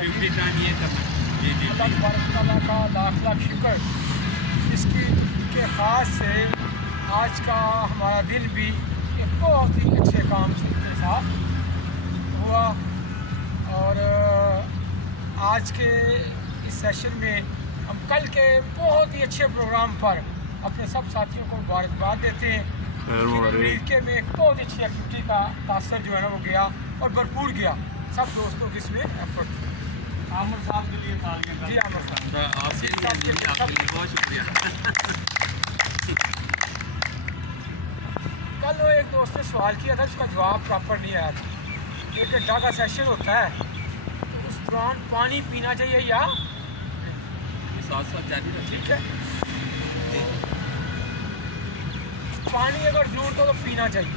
ये करना। अल्लाह तबारक का लाख लाख शुक्र इसकी के ख़ास से आज का हमारा दिन भी एक बहुत ही अच्छे काम के साथ हुआ। और आज के इस सेशन में हम कल के बहुत ही अच्छे प्रोग्राम पर अपने सब साथियों को मुबारकबाद देते हैं। मुरीदके में एक बहुत अच्छी एक्टिविटी का तासर जो है ना वो गया और भरपूर गया। सब दोस्तों की इसमें एफर्ट थी। आमिर साहब के लिए तालियां। जी आमिर साहब आपके लिए बहुत शुक्रिया। कल वो एक दोस्त ने सवाल किया था, उसका जवाब प्रॉपर नहीं आया था। 1 घंटा का सेशन होता है तो उस दौरान पानी पीना चाहिए या साथ साथ जारी रखें। ठीक है, पानी अगर जरूरत हो तो पीना चाहिए।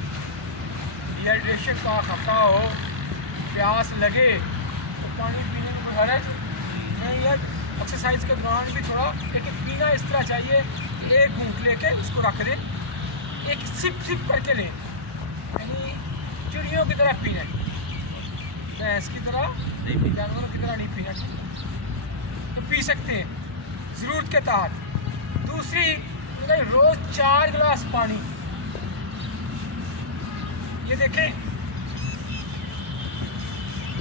डिहाइड्रेशन का खतरा हो, प्यास लगे तो पानी पीने में कोई हर्ज नहीं है। एक्सरसाइज के दौरान भी थोड़ा, लेकिन पीना इस तरह चाहिए कि एक घूंट लेके उसको रख दें, एक सिप सिप करके लें, यानी चिड़ियों की तरह पीना, भैंस की तरह नहीं पी, जानवरों की तरह नहीं पीना। ठीक तो पी सकते हैं ज़रूरत के तहत। दूसरी, रोज़ 4 गिलास पानी। ये देखें,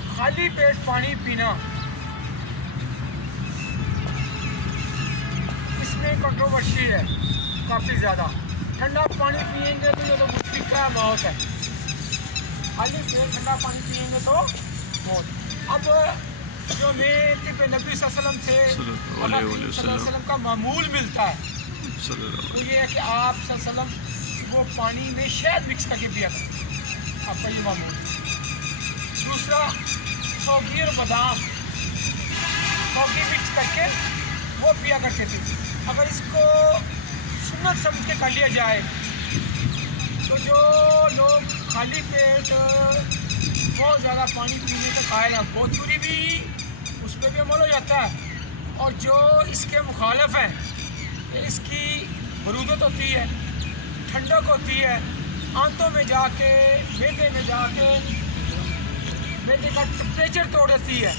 खाली पेट पानी पीना, इसमें कंट्रोवर्सी है काफ़ी ज़्यादा। ठंडा पानी पिएंगे तो ये तो मुश्किल का मौत है, खाली पेट ठंडा पानी पिएंगे तो मौत। अब जो मैं नबी नबी सल्लल्लाहु अलैहि वसल्लम का मामूल मिलता है वो ये है कि आप सल्लल्लाहु अलैहि वसल्लम वो पानी में शहद मिक्स करके पिया करते, आपका ये मामूल। दूसरा, सौगी और बादाम सौगी मिक्स करके वो पिया करते थे। अगर इसको सुन्नत समझ के कर लिया जाए तो जो लोग खाली पेट बहुत ज़्यादा पानी पीने का कायल है, बहुत बुरी भी उस पर भी अमल हो जाता है। और जो इसके मुखालिफ हैं, इसकी बरूदत होती है, ठंडक होती है, आंतों में जाके मैदे में जाके मैदे का टेम्परेचर तोड़ देती है,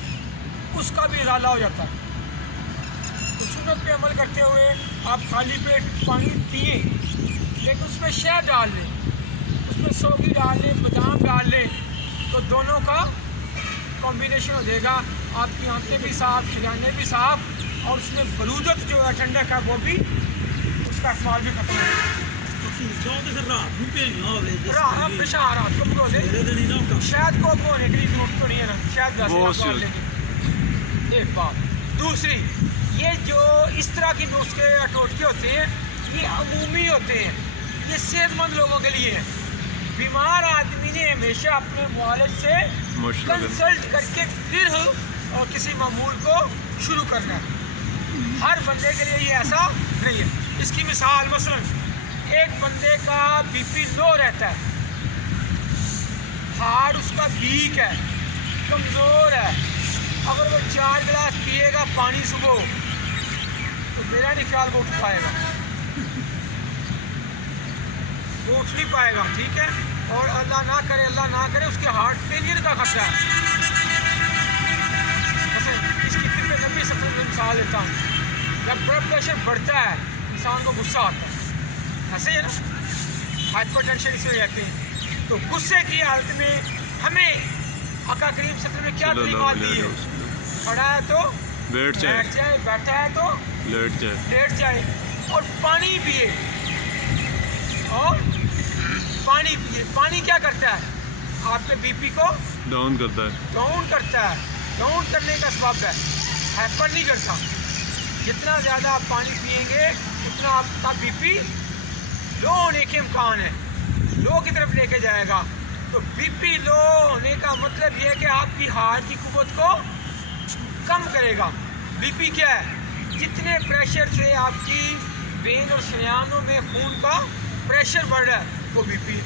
उसका भी इजाला हो जाता है। तो सुन्नत पे अमल करते हुए आप खाली पेट पानी पिए, लेकिन उसमें शहद डाल लें, उसमें सौगी डाल लें, बादाम डाल लें, तो दोनों का कॉम्बिनेशन हो जाएगा। आपकी आंतें भी साफ़, खजाने भी साफ़, और उसमें बरूदत जो है ठंडक है वो भी, उसका इस्तेमाल भी खत्म है। शायद को होने की जरूरत तो नहीं है ना, शायद एक बात। दूसरी, ये जो इस तरह की नुस्खे या टोटके होते हैं ये अमूमी होते हैं, ये सेहतमंद लोगों के लिए है। बीमार आदमी ने हमेशा अपने मुआलिज से कंसल्ट करके फिर और किसी मामूल को शुरू करना है। हर बंदे के लिए ये ऐसा नहीं है। इसकी मिसाल, मसलन एक बंदे का बीपी लो रहता है, हार्ट उसका वीक है, कमज़ोर है, अगर वो 4 गिलास पिएगा पानी सुबह तो मेरा नहीं ख्याल वो उठ पाएगा, वो उठ नहीं पाएगा। ठीक है, और अल्लाह ना करे उसके हार्ट फेलियर का खतरा है। इसकी नबी सल्लल्लाहु अलैहि वसल्लम मिसाल देता हूँ, जब ब्लड प्रेशर बढ़ता है इंसान को गुस्सा आता है, ऐसे है ना, हाइपरटेंशन इसे कहते हैं। तो गुस्से की हालत में हमें आका करीम सल्लल्लाहु अलैहि वसल्लम ने क्या तालीमात दी है? खड़ा है तो बैठ जाए, बैठा है तो लेट जाए, और पानी पिए, और पानी पिए। पानी क्या करता है? आपके बीपी को डाउन करता है। डाउन करने का सबब है, हाइपर नहीं करता। जितना ज़्यादा आप पानी पिएंगे उतना आपका बीपी लो होने के इम्कान है, लो की तरफ लेके जाएगा। तो बीपी लो होने का मतलब यह है कि आपकी हार्ट की कुव्वत को कम करेगा। बीपी क्या है? जितने प्रेशर से आपकी वेन और शरियानों में खून का प्रेशर बढ़ रहा है वो बीपी।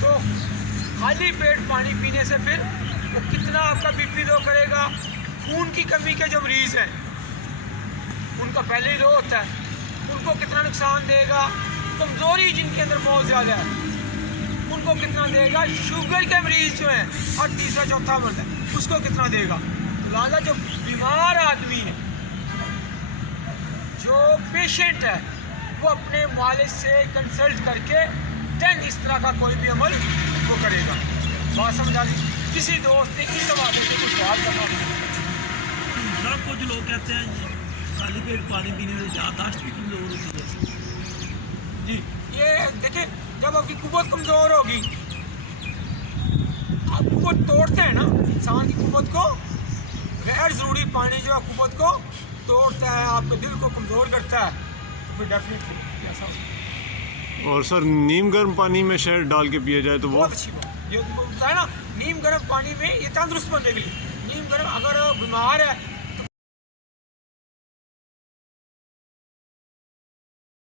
तो खाली पेट पानी पीने से फिर वो कितना आपका बीपी लो करेगा। खून की कमी के जो मरीज़ हैं उनका पहले ही लो होता है, उनको कितना नुकसान देगा। कमज़ोरी जिनके अंदर बहुत ज़्यादा है को कितना देगा, शुगर के मरीज जो हैं और तीसरा चौथा मर्द है उसको कितना देगा। लिहाजा जो बीमार आदमी है, जो पेशेंट है, वो अपने मालिक से कंसल्ट करके देन इस तरह का कोई भी अमल वो करेगा। बात समझ आ रही। किसी दोस्त ने इस हवाले से कुछ सवाल करना सर, कुछ लोग कहते हैं खाली पेट पानी पीने से याददाश्त की कमजोर होती है। जी, ये देखिए, जब आपकी कुव्वत कमज़ोर होगी, आप कुव्वत तोड़ते हैं ना, इंसान की कुव्वत को, गैर ज़रूरी पानी जो है कुव्वत को तोड़ता है, आपके दिल को कमज़ोर करता है, तो फिर डेफिनेटली ऐसा होता है। और सर नीम गर्म पानी में शहद डाल के पिया जाए तो वो बहुत अच्छी बात, ये होता है ना, नीम गर्म पानी में, ये तंदुरुस्त बनने के लिए नीम गर्म, अगर बीमार है